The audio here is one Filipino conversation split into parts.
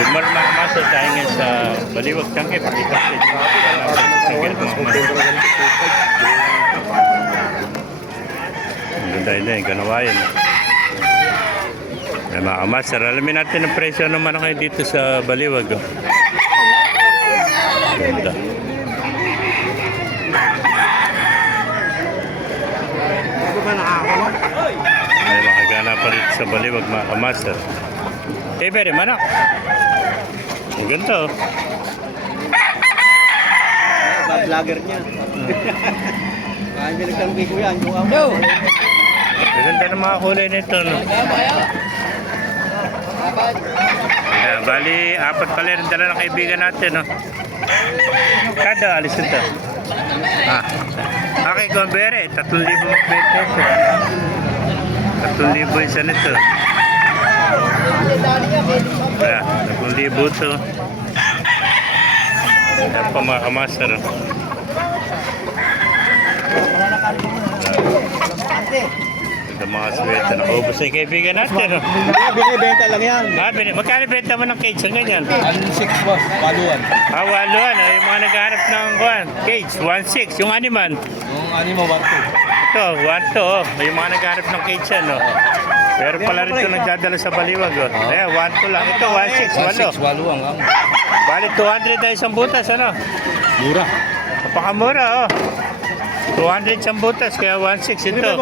Good morning mga kamaster, tayo ngayon sa Baliwag Tangke. Pakita sa inyo mga kamaster. Ang ganda yun eh, ganawayan. Yan mga kamaster, alamin natin ang presyo ng manok ngayon dito sa Baliwag. Oh. Ganda. May makagana pa dito sa Baliwag mga kamaster. Very manok. Ang ganda oh. Vlogger niya. Kaya nagtanong kay Kuya, yung ako. Ang ganda ng mga kulay nito no. Bali, apat pala rin dala ng kaibigan natin no. Kada alis ito. Okay, Gombere, 3,000 peso. 3,000 isa nito. Kaya, 10,000 to. Yan pa mga kamaster. Ito mga sweta. Nakaubos na yung kaibigan natin. Binibenta lang yan. Magkano benta mo ng cage ang ganyan? 1.6 boss, waluan. Waluan. Yung mga naghahanap ng cage, 1.6. Yung animan. Yung animo, 1.2. Ito, 1.2. Oh. Yung mga naghahanap ng cage yan. Oh. Pero pala rin ito nagdadala sa Baliwag. Oh. Ayan, 1.2 lang. Ito, 1.6. 1.6, waluan. Bali, 200 na isang butas. Ano? Mura. Napakamura. Oh. 200 isang butas. Kaya 1.6 ito. 1.2.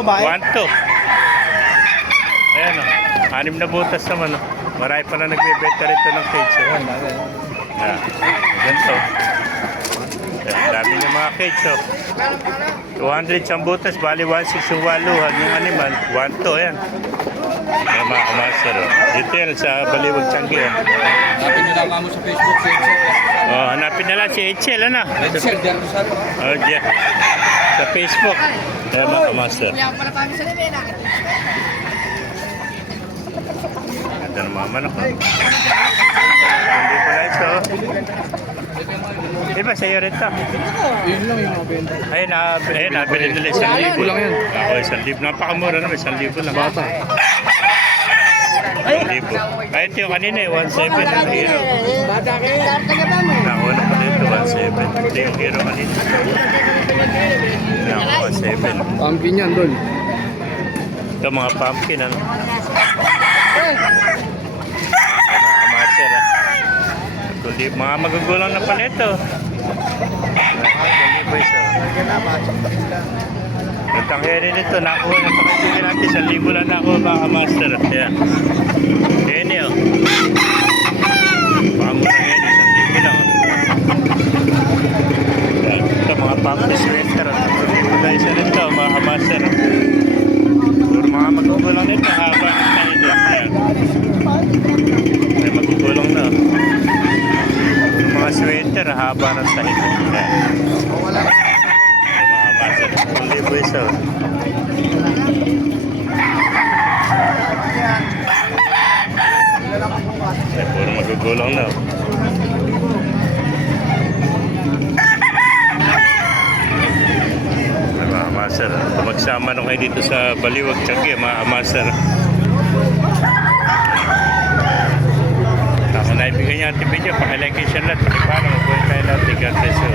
Ayan o. 6 na butas naman o. Marami pala nagbebenta rito ng cage. Ayan. Ganito. Dami ng mga cage o. 200 isang butas. Bali 1.6 yung waluhan. Yung animal. 1.2. Ayan. Ayan mga kamaster o. Detail sa Baliwag Tangke o. Hanapin nyo lang kamo sa Facebook, si Excel. Hanapin na lang si Echel. Ano? Excel, dyan ko sa Diyan. Sa Facebook. Ayan mga kamaster. Ganda ng mga manok. Hindi pala ito. Diba sa'yo rin ito? Yun lang yung mga benta. Ayun, nabili nila 1,000. lang yan. Ako, 1,000. Napakamura naman, 1,000 lang. Bata. 1,000. Ay, ito yung kanina eh, 1,700 ang hero. Bata kayo. Nakuha pa dito, 1,700. Ito yung hero kanina. Yan, 1,700. Pumpkin yan doon. Ito mga pumpkin, ano? Master, ah. Mga magugulang na pala ito. 1,000 isa. Itang heri nito, nakuha na pakaibigan natin. 1,000 lang nakuha mga master. Ayan. Ayan yun. Pamurang heri, 1,000 lang. Ayan. Ito mga pumpkin sweater. Ito guys, ito mga master. Puro mga magugulang nito, haba ng tayo. Ayan. May magugulang na. Yung mga sweater, haba ng tayo. Ayan. May mga master. 1,000 isa. Ay, puro magugulang na. Ay, mga master. Magsama na kayo dito sa Baliwag Tangke, mga master. Ako naibigay niya ang video. Pakilike, share lahat. Pakipala. Magbuhay tayo lahat. God bless you.